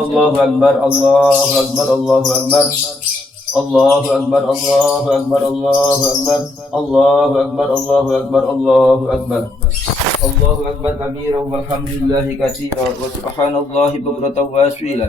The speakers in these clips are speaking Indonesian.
Allahu Akbar, Allahu Akbar, Allahu Akbar. Allahu Akbar, Allahu Akbar, Allahu Akbar. Allahu Akbar, Allahu Akbar, Allahu Akbar. Allahu Akbar kabiran walhamdulillahi katsiran wa subhanallahi bukratan wa asila.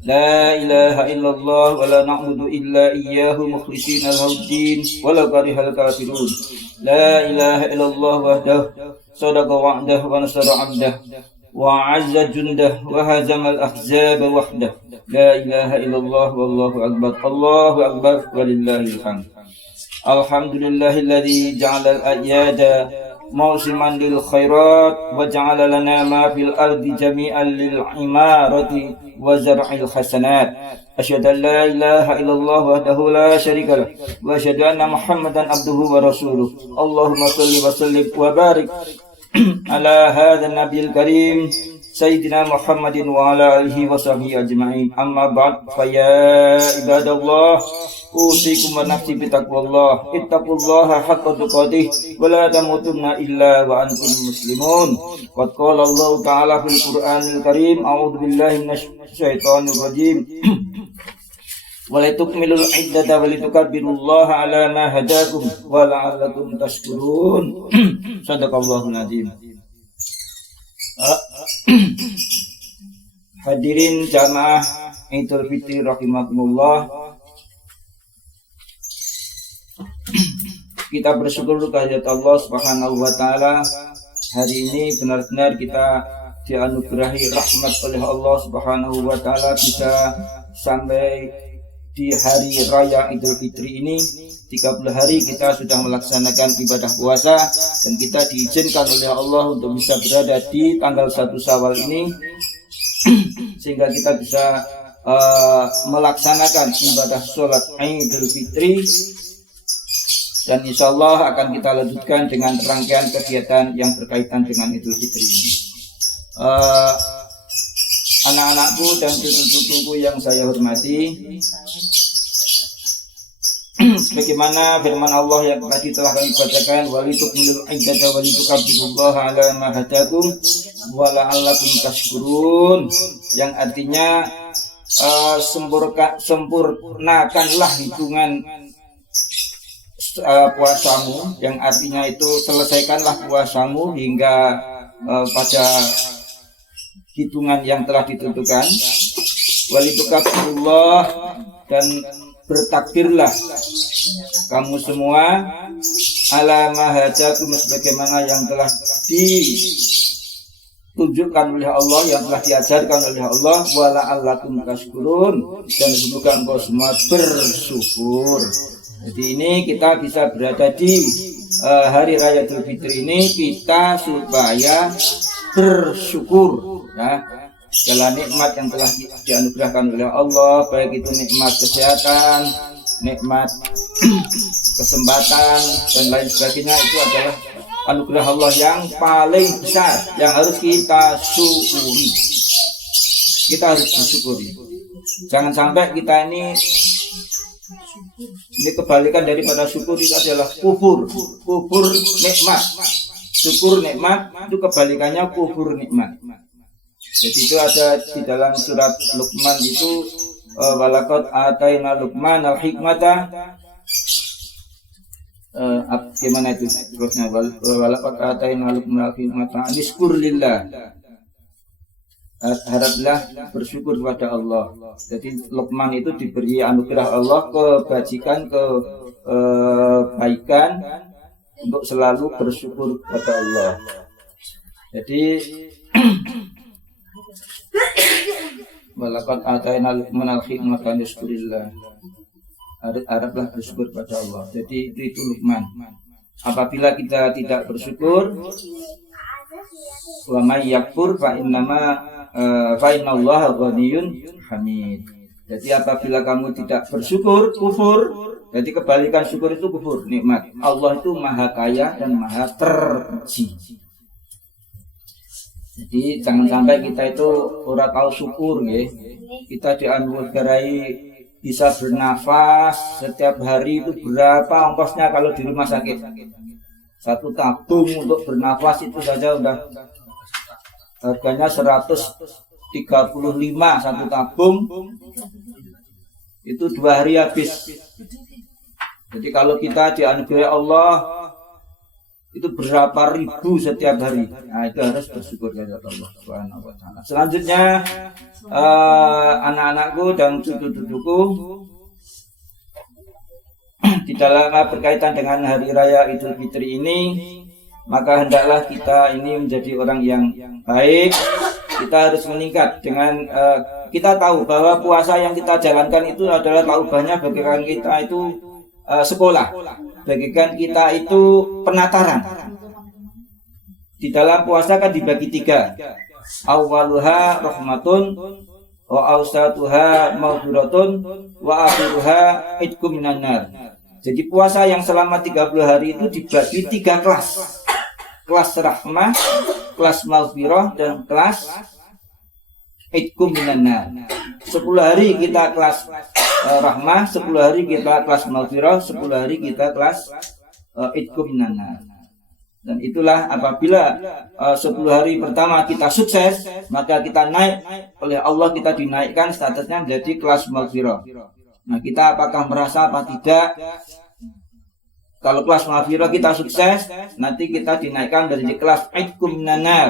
La ilaha illallah wa la na'budu illa iyyahu mukhlishina lahu-d-din walau karihal kafirun. La ilaha illallah wahdahu sadaqa wa'dahu wa nasara 'abdahu wa 'azza jundahu wa hazamal ahzaba wahdahu. La ilaha illallah wallahu akbar. Allahu akbar walillahil hamd. Alhamdulillahilladzi ja'ala al-ayyada mausiman lil khairat wa ja'ala lana ma fil ardi jami'an lil imarati wa zar'il hasanat. Asyhadu an la ilaha illallah wahdahu la syarika lah wa asyhadu anna Muhammadan abduhu wa rasuluh. Allahumma shalli wa sallim wa barik ala hadzal nabiyil karim Sayyidina Muhammadin wa ala alihi wa sahbihi ajma'in. Amma ba'd, fa ya ibadallah, usikum wa nafsi bitaqwallah. Ittaqullaha haqqa tuqatih wa la tamutunna illa wa antum muslimun. Qad qala Allah ta'ala fil Qur'anil Karim, a'udzu billahi minasy syaithanir rajim. Wa la tukmilul iddata wa litukabbirullaha ala ma hadakum wa la'allakum tashkurun. Shadaqallahul azim. Hadirin jamaah Idul Fitri rahimakumullah. Kita bersyukur kehadirat Allah Subhanahu wa taala. Hari ini benar-benar kita dianugerahi rahmat oleh Allah Subhanahu wa taala bisa sampai di hari raya Idul Fitri ini. 30 hari kita sudah melaksanakan ibadah puasa dan kita diizinkan oleh Allah untuk bisa berada di tanggal 1 Syawal ini sehingga kita bisa melaksanakan ibadah sholat Idul Fitri, dan insya Allah akan kita lanjutkan dengan rangkaian kegiatan yang berkaitan dengan Idul Fitri ini. Anak-anakku dan cucu-cucuku yang saya hormati, sebagaimana firman Allah yang tadi telah kami bacakan, walitukmilul iddata walitukabbirullaha ala ma hadakum wa la'allakum tashkurun, yang artinya sempurnakanlah hitungan puasamu, yang artinya itu selesaikanlah puasamu hingga pada hitungan yang telah ditentukan. Walitukabirullah, dan bertakbirlah kamu semua ala mahadakum, sebagaimana yang telah ditunjukkan oleh Allah, yang telah diajarkan oleh Allah, wala allakum tashkurun, dan semoga engkau semua bersyukur. Jadi ini kita bisa berada di hari raya Idul Fitri ini kita supaya bersyukur ya, segala nikmat yang telah dianugerahkan oleh Allah, baik itu nikmat kesehatan, nikmat kesempatan dan lain sebagainya, itu adalah anugerah Allah yang paling besar yang harus kita syukuri. Kita harus bersyukuri. Jangan sampai kita ini kebalikan daripada syukur, itu adalah kufur nikmat. Syukur nikmat itu kebalikannya kufur nikmat. Jadi itu ada di dalam surat Luqman itu, walaqad ataina Luqman al-hikmata, gimana itu terusnya, walaqad ataina Luqman al-hikmata anishkur lillah, haraplah bersyukur kepada Allah. Jadi Luqman itu diberi anugerah Allah kebajikan, kebaikan untuk selalu bersyukur kepada Allah. Jadi walaqad ataina Luqman al-hikmata anishkurillah, haraplah bersyukur kepada Allah. Jadi itu Luqman. Apabila kita tidak bersyukur, wa may yakfur fa innallaha ghaniyyun hamid. Jadi apabila kamu tidak bersyukur, kufur. Jadi kebalikan syukur itu kufur nikmat. Allah itu maha kaya dan maha terpuji. Jadi jangan sampai kita itu ora tahu syukur nggih. Kita dianugerahi bisa bernafas setiap hari, itu berapa ongkosnya kalau di rumah sakit? Satu tabung untuk bernafas itu saja udah harganya 100 35 satu tabung itu 2 hari habis. Jadi kalau kita dianugerahai Allah itu berapa ribu setiap hari. Nah, itu harus bersyukur kepada Allah Subhanahu wa taala. Selanjutnya anak-anakku dan cucu-cucuku di dalam berkaitan dengan hari raya Idul Fitri ini, maka hendaklah kita ini menjadi orang yang baik. Kita harus meningkat dengan kita tahu bahwa puasa yang kita jalankan itu adalah taubahnya bagikan kita itu sekolah, bagikan kita itu penataran. Di dalam puasa kan dibagi 3. Awaluha rahmatun, wa awsatuha maghfiratun, wa akhiruha itqum minan nar. Jadi puasa yang selama 30 hari itu dibagi 3 kelas. Kelas rahmah, kelas maghfirah, dan kelas itqum minan nar. 10 hari kita kelas rahmah, 10 hari kita kelas maghfirah, 10 hari kita kelas itqum minan nar. Dan itulah apabila 10 hari pertama kita sukses, maka kita naik oleh Allah, kita dinaikkan statusnya menjadi kelas maghfirah. Nah, kita apakah merasa apa tidak? Kalau kelas maghfirah kita sukses, nanti kita dinaikkan dari kelas itqum minan nar.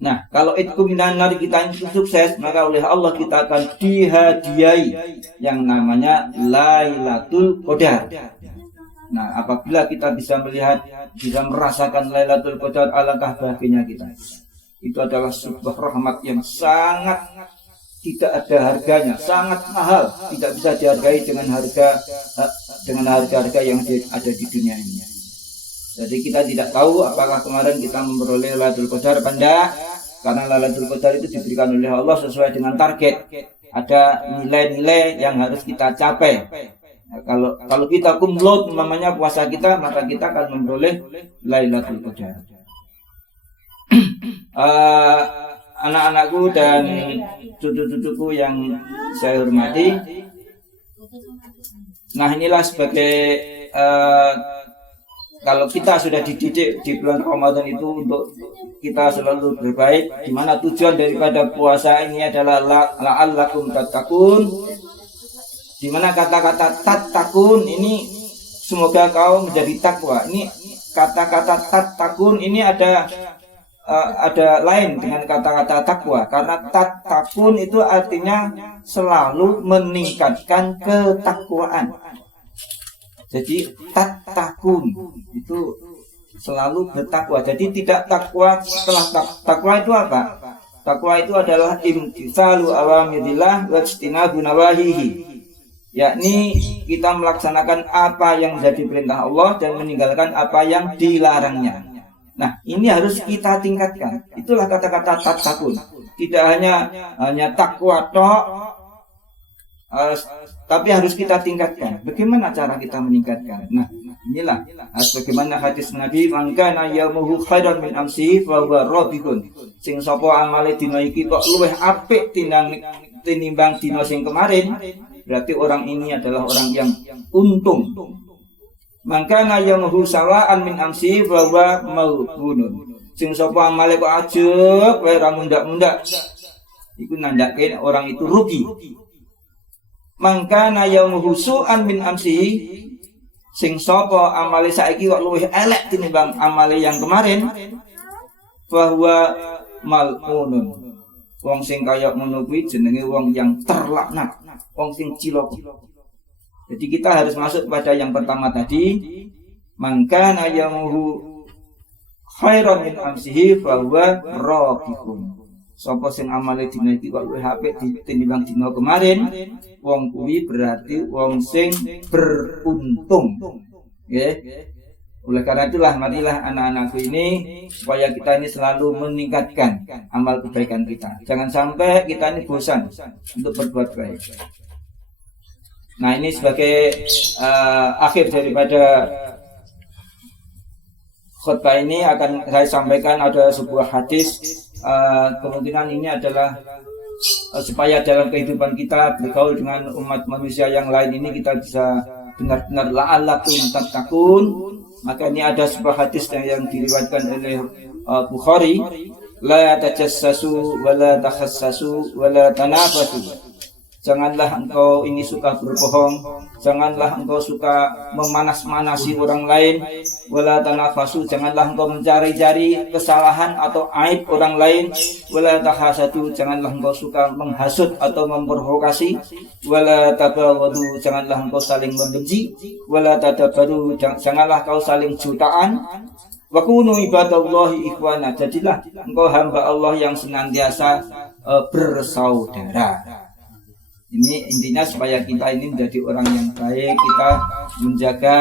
Nah, kalau itqum minan nar kita sukses, maka oleh Allah kita akan dihadiahi yang namanya Lailatul Qadar. Nah, apabila kita bisa melihat, bisa merasakan Lailatul Qadar, alangkah bahagianya kita. Itu adalah sebuah rahmat yang sangat tidak ada harganya, sangat mahal, tidak bisa dihargai dengan harga-harga yang ada di dunia ini. Jadi kita tidak tahu apakah kemarin kita memperoleh Lailatul Qadar apa enggak, karena Lailatul Qadar itu diberikan oleh Allah sesuai dengan target. Ada nilai-nilai yang harus kita capai. Nah, kalau kita kumlot namanya puasa kita, maka kita akan memperoleh Lailatul Qadar. Anak-anakku dan cucu-cucuku yang saya hormati, nah inilah sebagai kalau kita sudah dididik di bulan Ramadan itu untuk kita selalu berbaik, di mana tujuan daripada puasa ini adalah la'allakum tattaqun, di mana kata-kata tattaqun ini semoga kau menjadi takwa. Ini kata-kata tattaqun ini ada lain dengan kata-kata takwa, karena tattaqun itu artinya selalu meningkatkan ketakwaan. Jadi tattaqun itu selalu bertakwa. Jadi tidak takwa setelah takwa itu apa? Takwa itu adalah imtitsalu awamirillah wa ijtinabu nawahihi. Yakni kita melaksanakan apa yang menjadi perintah Allah dan meninggalkan apa yang dilarangnya. Nah, ini harus kita tingkatkan. Itulah kata-kata tattaqun. Tidak hanya takwa tok, tapi harus kita tingkatkan. Bagaimana cara kita meningkatkan? Nah, inilah bagaimana hadis Nabi, mangkana yaumuhu khairan min amsi fa huwa rabihun. Sing sapa amale dina iki kok luwih apik tinimbang dina sing kemarin, berarti orang ini adalah orang yang untung. Mangkana yaumuhu sawaan min amsi fa huwa maghbunun. Sing sapa amale kok ajeg wae ra mundak-mundak, iku nandake orang itu rugi. Mangkana yaumuhu su'an min amsihi, sing sapa amale saiki kok luwih elek tinimbang amale yang kemarin, bahwa mal'unun. Wong sing kaya ngono kuwi jenenge wong yang terlaknat, wong sing cilaka. Jadi kita harus masuk pada yang pertama tadi, mangkana yaumuhu khairan min amsihi bahwa rabihun. Sapa sing amale dina iki kok luwih apik tinimbang dina kemarin, wong kuwi berarti wong sing beruntung. Nggih. Oleh karena itulah marilah anak-anakku ini supaya kita ini selalu meningkatkan amal kebaikan kita. Jangan sampai kita ini bosan untuk berbuat baik. Nah, ini sebagai akhir daripada khutbah ini akan saya sampaikan ada sebuah hadis. Kemungkinan ini adalah supaya dalam kehidupan kita bergaul dengan umat manusia yang lain ini kita bisa benar-benar la'allakum tattaqun. Maka ini ada sebuah hadis yang diriwayatkan oleh Bukhari, La tajassasu wa la takhassasu wa la tanafasu. Janganlah engkau ini suka berbohong, janganlah engkau suka memanas-manasi orang lain, wala tanafasu, janganlah engkau mencari-cari kesalahan atau aib orang lain, wala tahasadu, janganlah engkau suka menghasut atau memprovokasi, wala tabaghadu, janganlah engkau saling membenci, wala tadabaru, janganlah kau saling jutaan. Wa kunu ibadallahi ikhwana, jadilah engkau hamba Allah yang senantiasa bersaudara. Ini intinya supaya kita ini menjadi orang yang baik, kita menjaga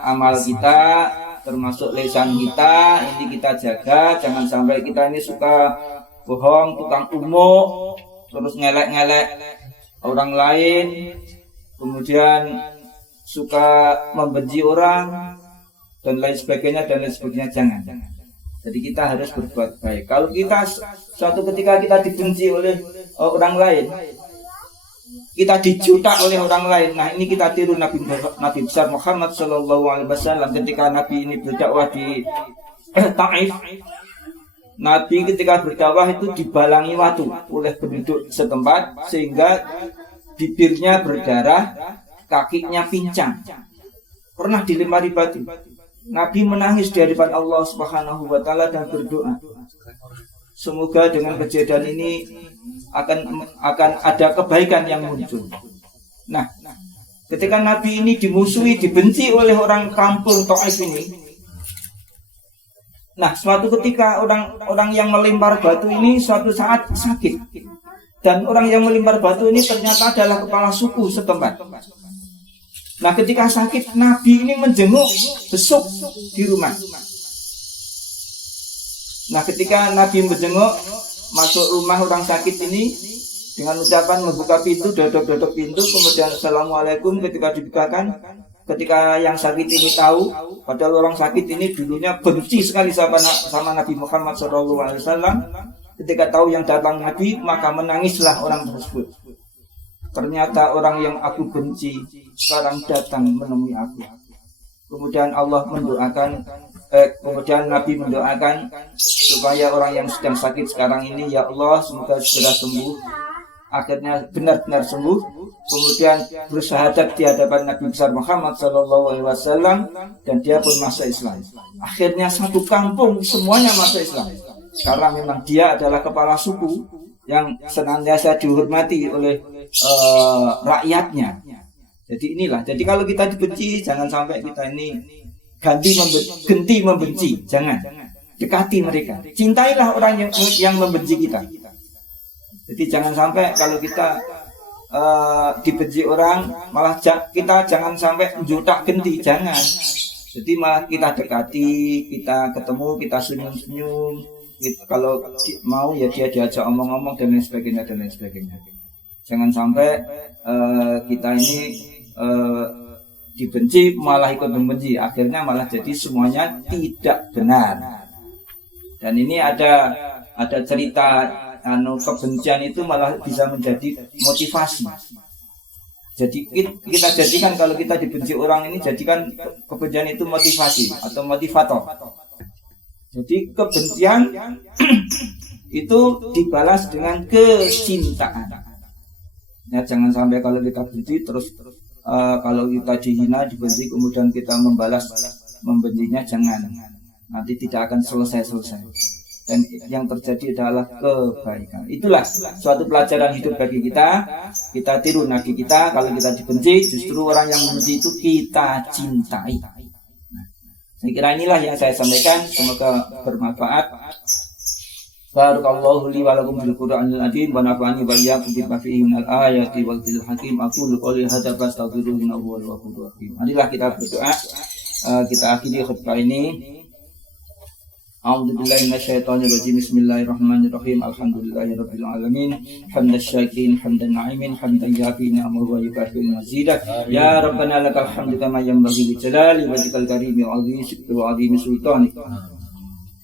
amal kita, termasuk lisan kita, ini kita jaga. Jangan sampai kita ini suka bohong, tukang umuk, terus ngelek-ngelek orang lain, kemudian suka membenci orang, dan lain sebagainya, jangan. Jadi kita harus berbuat baik. Kalau kita suatu ketika kita dibenci oleh orang lain, kita dijutak oleh orang lain. Nah, ini kita tiru Nabi besar Muhammad SAW ketika Nabi ini berdakwah di Taif. Nabi ketika berdakwah itu dibalangi watu oleh penduduk setempat sehingga bibirnya berdarah, kakinya pincang, pernah dilempari batu. Nabi menangis di hadapan Allah Subhanahu wa taala dan berdoa, semoga dengan kejadian ini akan ada kebaikan yang muncul. Nah, ketika Nabi ini dimusuhi, dibenci oleh orang kampung Taif ini. Nah, suatu ketika orang yang melempar batu ini suatu saat sakit. Dan orang yang melempar batu ini ternyata adalah kepala suku setempat. Nah, ketika sakit, Nabi ini menjenguk, besuk di rumah. Nah, ketika Nabi menjenguk, masuk rumah orang sakit ini dengan ucapan membuka pintu, dodok-dodok pintu, kemudian assalamualaikum ketika dibukakan. Ketika yang sakit ini tahu, padahal orang sakit ini dulunya benci sekali sama Nabi Muhammad SAW. Ketika tahu yang datang Nabi, maka menangislah orang tersebut. Ternyata orang yang aku benci sekarang datang menemui aku. Kemudian Allah mendoakan, kemudian Nabi mendoakan supaya orang yang sedang sakit sekarang ini, ya Allah semoga segera sembuh. Akhirnya benar-benar sembuh. Kemudian bersyahadat di hadapan Nabi besar Muhammad SAW dan dia pun masuk Islam. Akhirnya satu kampung semuanya masuk Islam karena memang dia adalah kepala suku yang senantiasa dihormati oleh rakyatnya. Jadi inilah. Jadi kalau kita dibenci, jangan sampai kita ini ganti membenci. Jangan. Dekati mereka. Cintailah orang yang membenci kita. Jadi jangan sampai kalau kita dibenci orang, malah kita jangan sampai jutak genti. Jangan. Jadi malah kita dekati, kita ketemu, kita senyum-senyum. Kalau mau ya dia diajak omong-omong dan lain sebagainya. Jangan sampai kita ini dibenci malah ikut membenci, akhirnya malah jadi semuanya tidak benar. Dan ini ada cerita kebencian itu malah bisa menjadi motivasi. Jadi kita jadikan kalau kita dibenci orang ini, jadikan kebencian itu motivasi atau motivator. Jadi kebencian itu dibalas dengan kecintaan. Ya, jangan sampai kalau kita benci terus kalau kita dihina, dibenci, kemudian kita membencinya, jangan. Nanti tidak akan selesai. Dan yang terjadi adalah kebaikan. Itulah suatu pelajaran hidup bagi kita. Kita tiru Nabi kita. Kalau kita dibenci, justru orang yang membenci itu kita cintai. Saya kira inilah yang saya sampaikan, semoga bermanfaat. Barakallahu li wa lakum bil Qur'anil azim wa nafa'ani wa iyyakum bima fihi minal ayati wal dhikr hakim. Aqulu qouli hadza fastaghfiruhu innahu huwal ghafurur rahim. Marilah kita berdoa. Kita akhiri khutbah ini. A'udzubillahi minasyaitonirrajim. Bismillahirrahmanirrahim. Alhamdulillahirabbil alamin. Hamdasy syakirin hamdan na'imin hamdan yafi ni'amahu wa yukafi mazidah. Ya rabbana lakal hamdu kama yanbaghi li jalali wajhikal karimi wa 'azimi sultanik.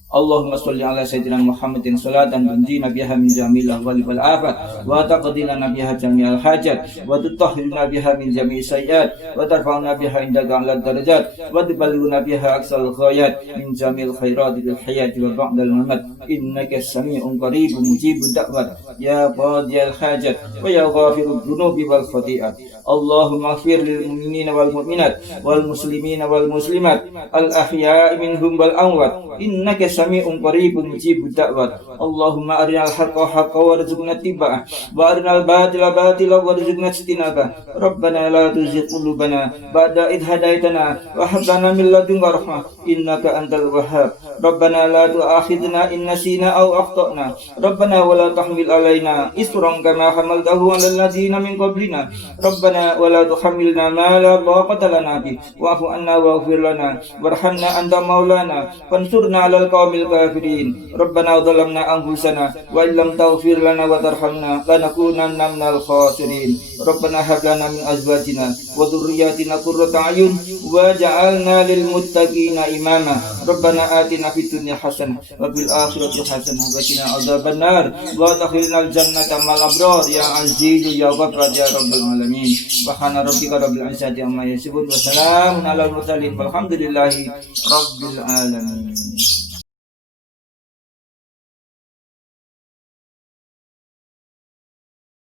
Allahumma sholli ala sayyidina Muhammadin salatan tunjina biha min jamil ahwal wal afat wa taqdi lana biha jami'al hajat wa tutahhiruna biha min jami'i sayyiat wa tarfa'una biha indaka a'la darajat wa tuballighuna biha aqsal ghayat min jamil khairati fil hayati wa ba'dal mamat innaka sami'un qaribun mujibud da'wat ya qadiyal hajat wa ya ghafirud dhunubi wal khati'at. Allahumma ighfir lil mu'minina wal mu'minat wal muslimina wal muslimat al ahya'i minhum wal amwat innaka sami'un qaribun mujibud da'wat. Allahumma arinal haqqa haqqan warzuqna ittiba'ah wa arinal batila batila warzuqna ijtinabah. Rabbana la tuzigh qulubana ba'da idh hadaitana wa hab lana min ladunka rahmah innaka antal wahhab. Rabbana la tu'akhidhna in nasina aw akhtana. Rabbana wa la tahmil alaina isran kama hamaltahu 'alal ladzina min qablina. Rabbana wa la tuhammilna ma la taqata lana bih wa'fu 'anna waghfir lana warhamna anta maulana fansurna 'alal qaumil kafirin. Rabbana dhalamna anfusana wa illam taghfir lana wa tarhamna lanakunanna minal khasirin. Rabbana hab lana min azwajina wa dhurriyyatina qurrata a'yun waj'alna lil muttaqina imama. Rabbana atina fid dunya hasanah wa fil akhirati hasanah wa qina adzabannar wa adkhilnal jannata ma'al abrar ya aziz ya ghafar ya rabbal alamin. Subhana rabbika rabbil izzati amma yasifun wa salamun alal mursalin walhamdulillahi rabbil alamin.